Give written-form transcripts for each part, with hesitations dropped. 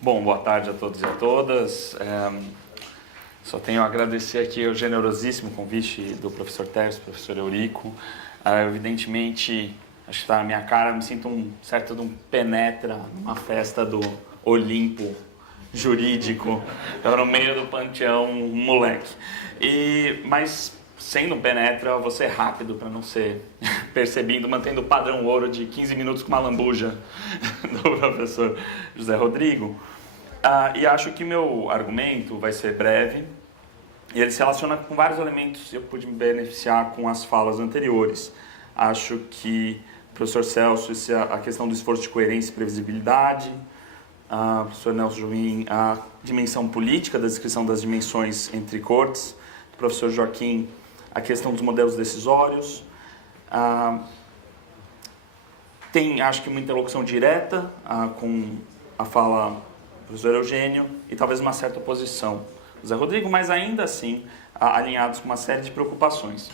Bom, boa tarde a todos e a todas. Só tenho a agradecer aqui o generosíssimo convite do professor Tércio, professor Eurico. Evidentemente, acho que está na minha cara, me sinto um certo de um penetra numa festa do Olimpo jurídico, eu no meio do panteão, um moleque. Mas sendo um penetra, eu vou ser rápido para não ser percebido, mantendo o padrão ouro de 15 minutos com uma lambuja do professor José Rodrigo. E acho que meu argumento vai ser breve e ele se relaciona com vários elementos e eu pude me beneficiar com as falas anteriores. Acho que o professor Celso, a questão do esforço de coerência e previsibilidade, o professor Nelson Jobim, a dimensão política da descrição das dimensões entre cortes, o professor Joaquim, a questão dos modelos decisórios, tem, acho que, uma interlocução direta com a fala do professor Eugênio e talvez uma certa oposição do Zé Rodrigo, mas ainda assim alinhados com uma série de preocupações.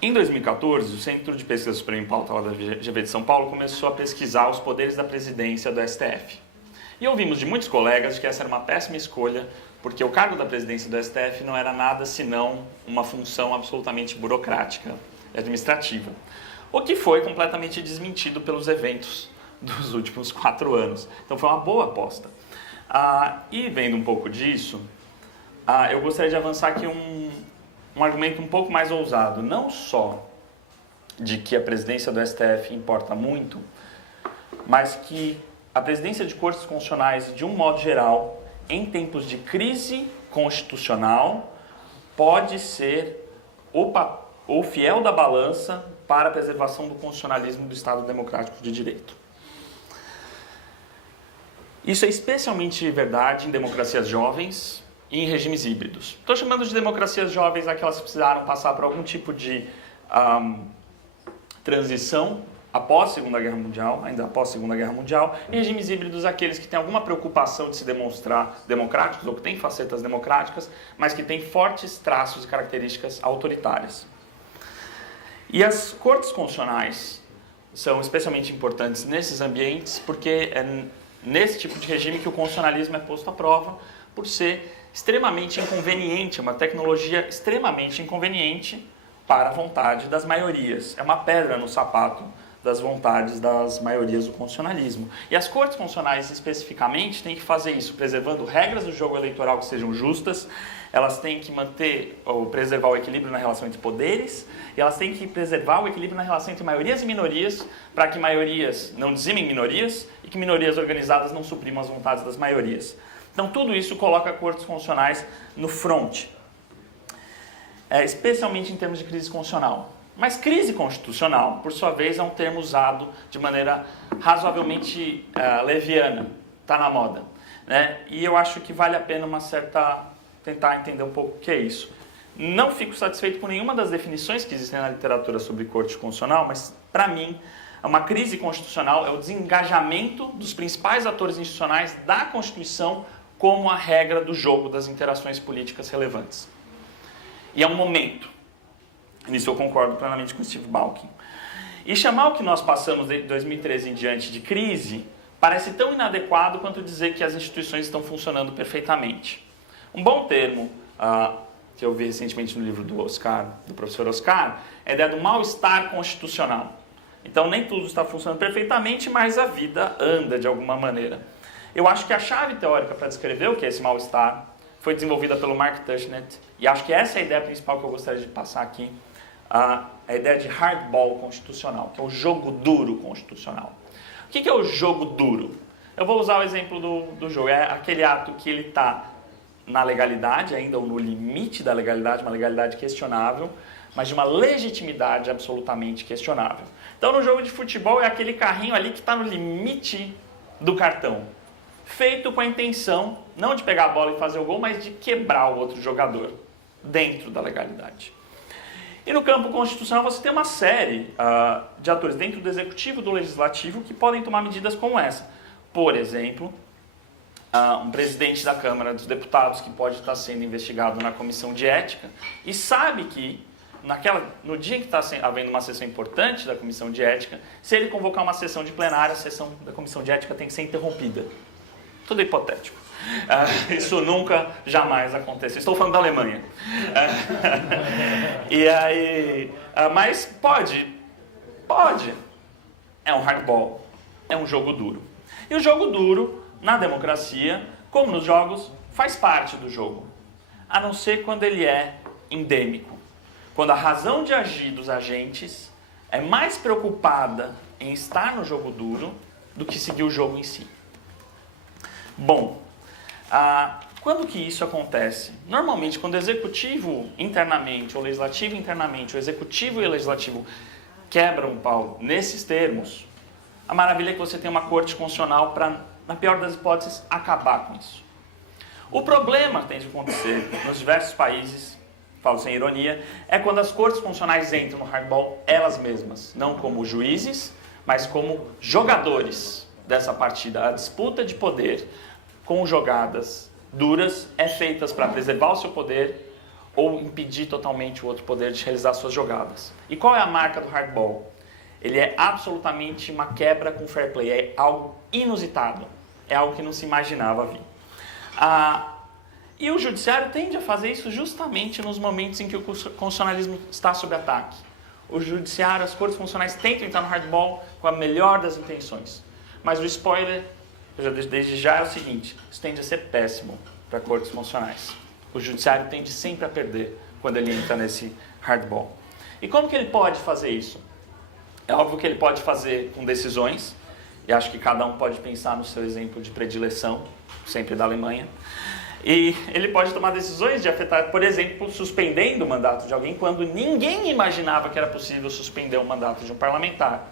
Em 2014, o Centro de Pesquisa Suprema em Pauta da GV de São Paulo começou a pesquisar os poderes da presidência do STF. E ouvimos de muitos colegas que essa era uma péssima escolha, porque o cargo da presidência do STF não era nada senão uma função absolutamente burocrática e administrativa. O que foi completamente desmentido pelos eventos dos últimos 4 anos. Então foi uma boa aposta. E vendo um pouco disso, eu gostaria de avançar aqui um argumento um pouco mais ousado. Não só de que a presidência do STF importa muito, mas que a presidência de cortes constitucionais, de um modo geral, em tempos de crise constitucional, pode ser o fiel da balança para a preservação do constitucionalismo do Estado Democrático de Direito. Isso é especialmente verdade em democracias jovens e em regimes híbridos. Estou chamando de democracias jovens aquelas que precisaram passar por algum tipo de transição após a Segunda Guerra Mundial, ainda após a Segunda Guerra Mundial, e regimes híbridos aqueles que têm alguma preocupação de se demonstrar democráticos ou que têm facetas democráticas, mas que têm fortes traços e características autoritárias. E as cortes constitucionais são especialmente importantes nesses ambientes porque é nesse tipo de regime que o constitucionalismo é posto à prova por ser extremamente inconveniente, uma tecnologia extremamente inconveniente para a vontade das maiorias. É uma pedra no sapato das vontades das maiorias do constitucionalismo. E as cortes constitucionais, especificamente, têm que fazer isso, preservando regras do jogo eleitoral que sejam justas, elas têm que manter ou preservar o equilíbrio na relação entre poderes, e elas têm que preservar o equilíbrio na relação entre maiorias e minorias, para que maiorias não dizimem minorias e que minorias organizadas não suprimam as vontades das maiorias. Então, tudo isso coloca cortes constitucionais no front, especialmente em termos de crise constitucional. Mas crise constitucional, por sua vez, é um termo usado de maneira razoavelmente leviana, está na moda, né? E eu acho que vale a pena tentar entender um pouco o que é isso. Não fico satisfeito com nenhuma das definições que existem na literatura sobre corte constitucional, mas, para mim, uma crise constitucional é o desengajamento dos principais atores institucionais da Constituição como a regra do jogo das interações políticas relevantes. E é um momento. Nisso eu concordo plenamente com Steve Bauckham. E chamar o que nós passamos desde 2013 em diante de crise parece tão inadequado quanto dizer que as instituições estão funcionando perfeitamente. Um bom termo que eu vi recentemente no livro do professor Oscar, é a ideia do mal-estar constitucional. Então nem tudo está funcionando perfeitamente, mas a vida anda de alguma maneira. Eu acho que a chave teórica para descrever o que é esse mal-estar foi desenvolvida pelo Mark Tushnet, e acho que essa é a ideia principal que eu gostaria de passar aqui, a ideia de hardball constitucional, que é o jogo duro constitucional. O que é o jogo duro? Eu vou usar o exemplo do jogo, é aquele ato que ele está na legalidade, ainda ou no limite da legalidade, uma legalidade questionável, mas de uma legitimidade absolutamente questionável. Então no jogo de futebol é aquele carrinho ali que está no limite do cartão, feito com a intenção, não de pegar a bola e fazer o gol, mas de quebrar o outro jogador, dentro da legalidade. E no campo constitucional você tem uma série de atores dentro do executivo e do legislativo que podem tomar medidas como essa. Por exemplo, um presidente da Câmara dos Deputados que pode estar sendo investigado na comissão de ética e sabe que no dia em que está havendo uma sessão importante da Comissão de Ética, se ele convocar uma sessão de plenária, a sessão da Comissão de Ética tem que ser interrompida. Tudo é hipotético. Isso nunca, jamais aconteceu. Estou falando da Alemanha. E aí, mas pode. É um hardball, é um jogo duro. E o jogo duro, na democracia, como nos jogos, faz parte do jogo. A não ser quando ele é endêmico. Quando a razão de agir dos agentes é mais preocupada em estar no jogo duro do que seguir o jogo em si. Bom, quando que isso acontece? Normalmente, quando o executivo internamente, ou o legislativo internamente, o executivo e o legislativo quebram o pau nesses termos, a maravilha é que você tem uma corte constitucional para, na pior das hipóteses, acabar com isso. O problema que tem de acontecer nos diversos países, falo sem ironia, é quando as cortes constitucionais entram no hardball elas mesmas, não como juízes, mas como jogadores dessa partida. A disputa de poder com jogadas duras é feita para preservar o seu poder ou impedir totalmente o outro poder de realizar suas jogadas. E qual é a marca do hardball? Ele é absolutamente uma quebra com fair play, é algo inusitado, é algo que não se imaginava vir. E o judiciário tende a fazer isso justamente nos momentos em que o constitucionalismo está sob ataque. O judiciário, as cortes constitucionais tentam entrar no hardball com a melhor das intenções. Mas o spoiler, desde já, é o seguinte: isso tende a ser péssimo para cortes constitucionais. O judiciário tende sempre a perder quando ele entra nesse hardball. E como que ele pode fazer isso? É óbvio que ele pode fazer com decisões, e acho que cada um pode pensar no seu exemplo de predileção, sempre da Alemanha. E ele pode tomar decisões de afetar, por exemplo, suspendendo o mandato de alguém quando ninguém imaginava que era possível suspender o mandato de um parlamentar.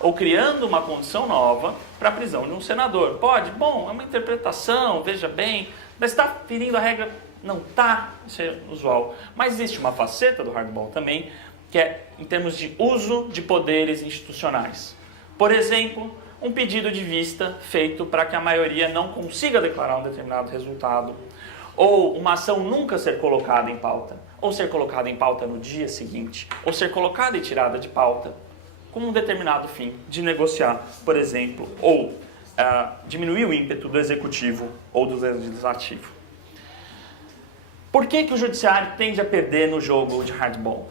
Ou criando uma condição nova para a prisão de um senador. Pode? Bom, é uma interpretação, veja bem, mas está ferindo a regra? Não está, isso é usual. Mas existe uma faceta do hardball também, que é em termos de uso de poderes institucionais. Por exemplo, um pedido de vista feito para que a maioria não consiga declarar um determinado resultado, ou uma ação nunca ser colocada em pauta, ou ser colocada em pauta no dia seguinte, ou ser colocada e tirada de pauta, com um determinado fim de negociar, por exemplo, ou diminuir o ímpeto do executivo ou do legislativo. Por que o judiciário tende a perder no jogo de hardball?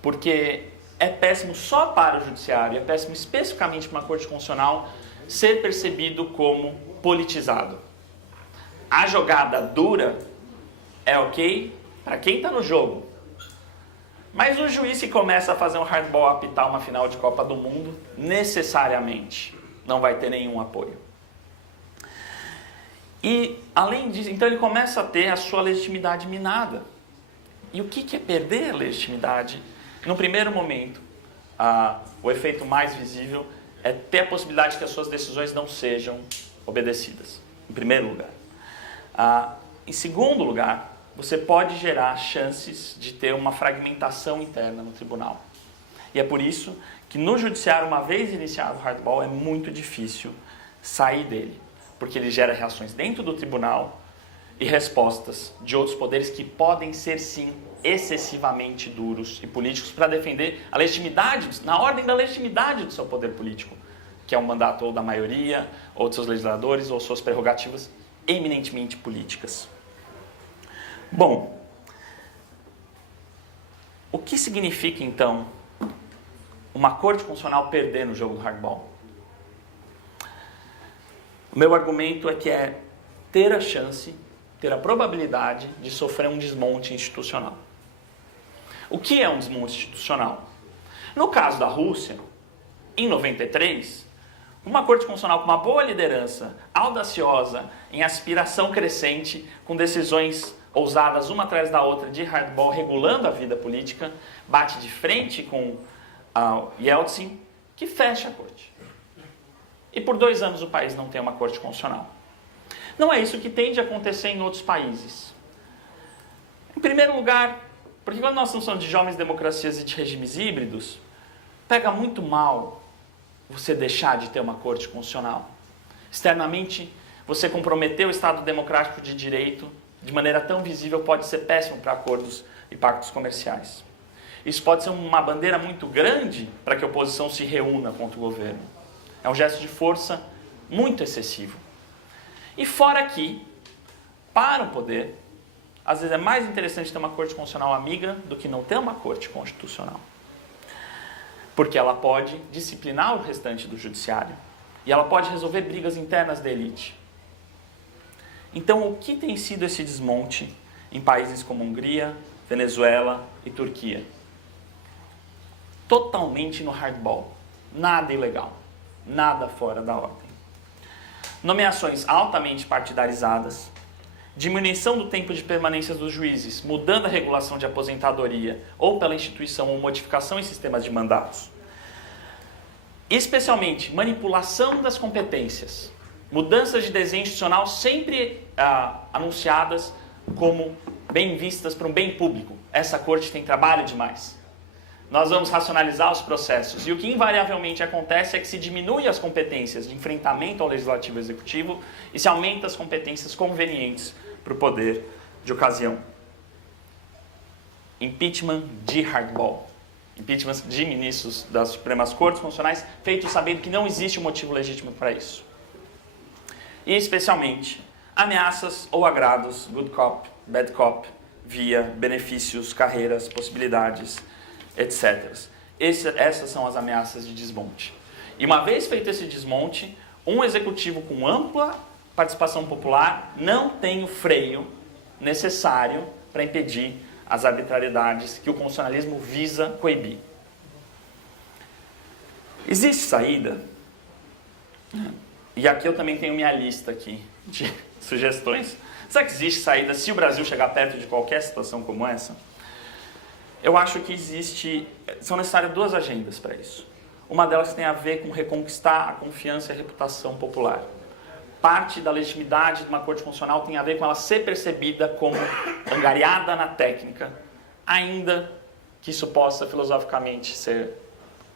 Porque é péssimo só para o judiciário, é péssimo especificamente para uma corte constitucional ser percebido como politizado. A jogada dura é ok para quem está no jogo. Mas o juiz que começa a fazer um hardball, apitar uma final de Copa do Mundo, necessariamente não vai ter nenhum apoio. E, além disso, então ele começa a ter a sua legitimidade minada. E o que é perder a legitimidade? No primeiro momento, o efeito mais visível é ter a possibilidade que as suas decisões não sejam obedecidas, em primeiro lugar. Em segundo lugar, você pode gerar chances de ter uma fragmentação interna no tribunal. E é por isso que no judiciário, uma vez iniciado o hardball, é muito difícil sair dele, porque ele gera reações dentro do tribunal e respostas de outros poderes que podem ser, sim, excessivamente duros e políticos para defender a legitimidade, na ordem da legitimidade do seu poder político, que é um mandato ou da maioria, ou de seus legisladores, ou suas prerrogativas eminentemente políticas. Bom, o que significa, então, uma corte constitucional perder no jogo do hardball? O meu argumento é que é ter a chance, ter a probabilidade de sofrer um desmonte institucional. O que é um desmonte institucional? No caso da Rússia, em 93, uma corte constitucional com uma boa liderança, audaciosa, em aspiração crescente, com decisões ousadas uma atrás da outra de hardball, regulando a vida política, bate de frente com Yeltsin, que fecha a corte. E por 2 anos o país não tem uma corte constitucional. Não é isso que tende a acontecer em outros países. Em primeiro lugar, porque quando nós estamos falando de jovens democracias e de regimes híbridos, pega muito mal você deixar de ter uma corte constitucional. Externamente, você comprometer o Estado democrático de direito de maneira tão visível pode ser péssimo para acordos e pactos comerciais. Isso pode ser uma bandeira muito grande para que a oposição se reúna contra o governo. É um gesto de força muito excessivo. E fora que, para o poder, às vezes é mais interessante ter uma corte constitucional amiga do que não ter uma corte constitucional. Porque ela pode disciplinar o restante do judiciário. E ela pode resolver brigas internas da elite. Então, o que tem sido esse desmonte em países como Hungria, Venezuela e Turquia? Totalmente no hardball. Nada ilegal. Nada fora da ordem. Nomeações altamente partidarizadas, diminuição do tempo de permanência dos juízes, mudando a regulação de aposentadoria ou pela instituição ou modificação em sistemas de mandatos. Especialmente, manipulação das competências, mudanças de desenho institucional sempre anunciadas como bem vistas para um bem público. Essa corte tem trabalho demais. Nós vamos racionalizar os processos. E o que invariavelmente acontece é que se diminui as competências de enfrentamento ao legislativo e executivo e se aumenta as competências convenientes para o poder de ocasião. Impeachment de hardball. Impeachment de ministros das Supremas Cortes Constitucionais, feito sabendo que não existe um motivo legítimo para isso. E, especialmente, ameaças ou agrados, good cop, bad cop, via benefícios, carreiras, possibilidades, etc. Essas são as ameaças de desmonte. E uma vez feito esse desmonte, um executivo com ampla participação popular não tem o freio necessário para impedir as arbitrariedades que o constitucionalismo visa coibir. Existe saída? E aqui eu também tenho minha lista aqui de sugestões. Será que existe saída se o Brasil chegar perto de qualquer situação como essa? Eu acho que são necessárias duas agendas para isso. Uma delas tem a ver com reconquistar a confiança e a reputação popular. Parte da legitimidade de uma corte constitucional tem a ver com ela ser percebida como angariada na técnica, ainda que isso possa filosoficamente ser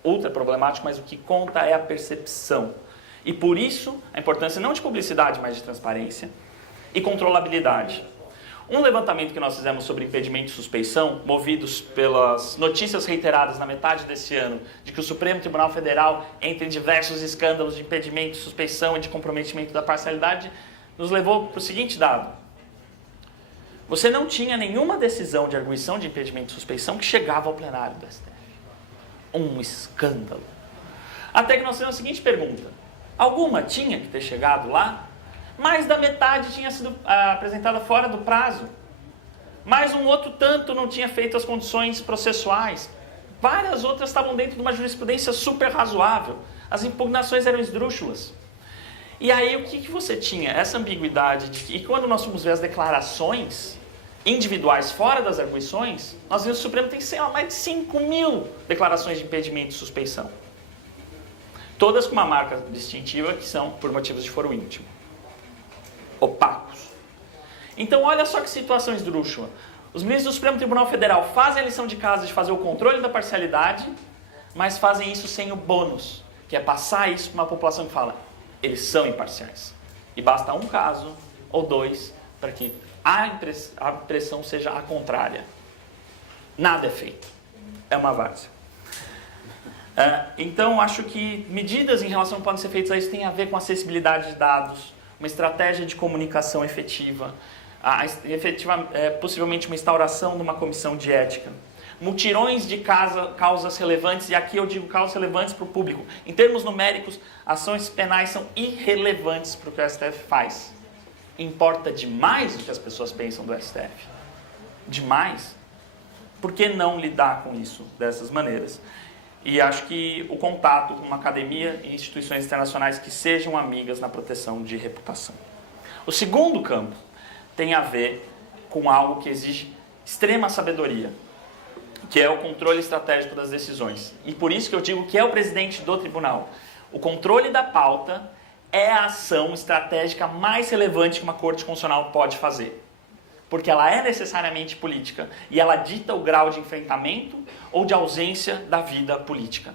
ultra problemático, mas o que conta é a percepção. E por isso, a importância não de publicidade, mas de transparência e controlabilidade. Um levantamento que nós fizemos sobre impedimento e suspeição, movidos pelas notícias reiteradas na metade desse ano, de que o Supremo Tribunal Federal entra em diversos escândalos de impedimento, suspeição e de comprometimento da parcialidade, nos levou para o seguinte dado. Você não tinha nenhuma decisão de arguição de impedimento e suspeição que chegava ao plenário do STF. Um escândalo. Até que nós fizemos a seguinte pergunta. Alguma tinha que ter chegado lá? Mais da metade tinha sido apresentada fora do prazo. Mais um outro tanto não tinha feito as condições processuais. Várias outras estavam dentro de uma jurisprudência super razoável. As impugnações eram esdrúxulas. E aí o que você tinha? Essa ambiguidade. E quando nós fomos ver as declarações individuais fora das arguições, nós vimos que o Supremo tem, sei lá, mais de 5.000 declarações de impedimento e suspeição. Todas com uma marca distintiva que são por motivos de foro íntimo. Opacos. Então olha só que situação esdrúxula. Os ministros do Supremo Tribunal Federal fazem a lição de casa de fazer o controle da parcialidade, mas fazem isso sem o bônus, que é passar isso para uma população que fala, eles são imparciais. E basta um caso ou dois para que a impressão seja a contrária. Nada é feito. É uma várzea. Então acho que medidas em relação que podem ser feitas a isso têm a ver com acessibilidade de dados, uma estratégia de comunicação efetiva, possivelmente uma instauração de uma comissão de ética, mutirões de causas relevantes, e aqui eu digo causas relevantes para o público. Em termos numéricos, ações penais são irrelevantes para o que o STF faz. Importa demais o que as pessoas pensam do STF. Demais. Por que não lidar com isso dessas maneiras? E acho que o contato com uma academia e instituições internacionais que sejam amigas na proteção de reputação. O segundo campo tem a ver com algo que exige extrema sabedoria, que é o controle estratégico das decisões. E por isso que eu digo que é o presidente do tribunal. O controle da pauta é a ação estratégica mais relevante que uma corte constitucional pode fazer. Porque ela é necessariamente política e ela dita o grau de enfrentamento ou de ausência da vida política.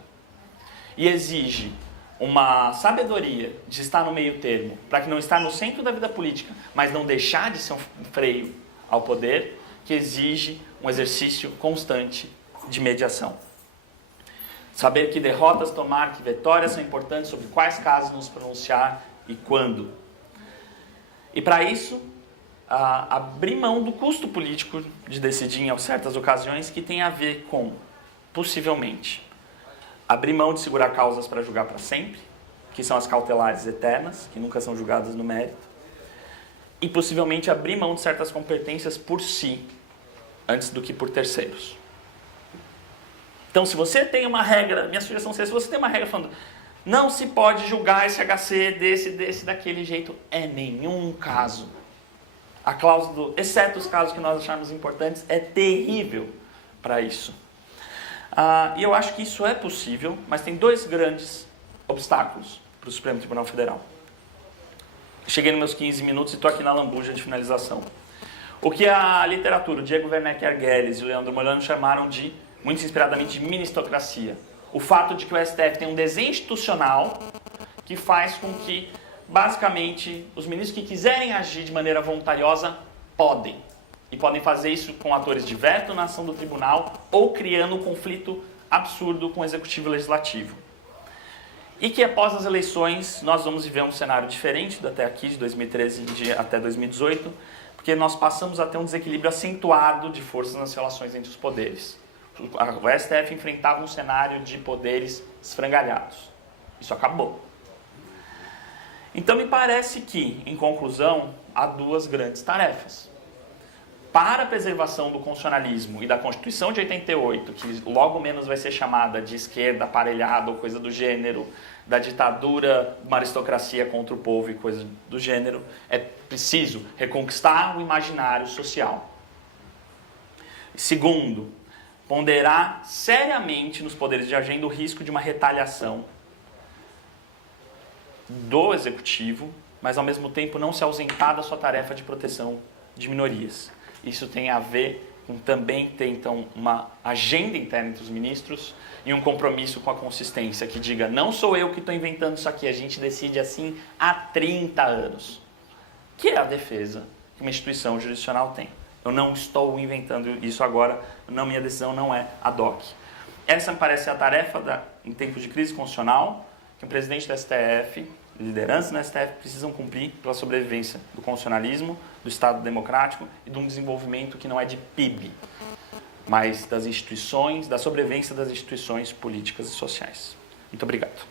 E exige uma sabedoria de estar no meio termo, para que não estar no centro da vida política, mas não deixar de ser um freio ao poder, que exige um exercício constante de mediação. Saber que derrotas tomar, que vitórias são importantes, sobre quais casos nos pronunciar e quando. E para isso, abrir mão do custo político de decidir em certas ocasiões, que tem a ver com, possivelmente, abrir mão de segurar causas para julgar para sempre, que são as cautelares eternas, que nunca são julgadas no mérito, e possivelmente abrir mão de certas competências por si, antes do que por terceiros. Então, se você tem uma regra, minha sugestão seria, se você tem uma regra falando, não se pode julgar esse HC daquele jeito, é nenhum caso. A cláusula do, exceto os casos que nós acharmos importantes, é terrível para isso. E eu acho que isso é possível, mas tem dois grandes obstáculos para o Supremo Tribunal Federal. Cheguei nos meus 15 minutos e estou aqui na lambuja de finalização. O que a literatura, o Diego Werneck Arguelles e o Leandro Molano chamaram de, muito inspiradamente, de ministocracia. O fato de que o STF tem um desenho institucional que faz com que, basicamente, os ministros que quiserem agir de maneira voluntariosa, podem. E podem fazer isso com atores de veto na ação do tribunal ou criando um conflito absurdo com o executivo e o legislativo. E que após as eleições nós vamos viver um cenário diferente do até aqui, de 2013 até 2018, porque nós passamos a ter um desequilíbrio acentuado de forças nas relações entre os poderes. O STF enfrentava um cenário de poderes esfrangalhados. Isso acabou. Então me parece que, em conclusão, há duas grandes tarefas. Para a preservação do constitucionalismo e da Constituição de 88, que logo menos vai ser chamada de esquerda aparelhada ou coisa do gênero, da ditadura, uma aristocracia contra o povo e coisa do gênero, é preciso reconquistar o imaginário social. Segundo, ponderar seriamente nos poderes de agenda o risco de uma retaliação do executivo, mas ao mesmo tempo não se ausentar da sua tarefa de proteção de minorias. Isso tem a ver com também ter, então, uma agenda interna entre os ministros e um compromisso com a consistência que diga, não sou eu que estou inventando isso aqui, a gente decide assim há 30 anos. Que é a defesa que uma instituição jurisdicional tem. Eu não estou inventando isso agora, minha decisão não é ad hoc. Essa me parece a tarefa, em tempos de crise constitucional, que o presidente do STF, liderança no STF, precisam cumprir pela sobrevivência do constitucionalismo, do Estado democrático e de um desenvolvimento que não é de PIB, mas das instituições, da sobrevivência das instituições políticas e sociais. Muito obrigado.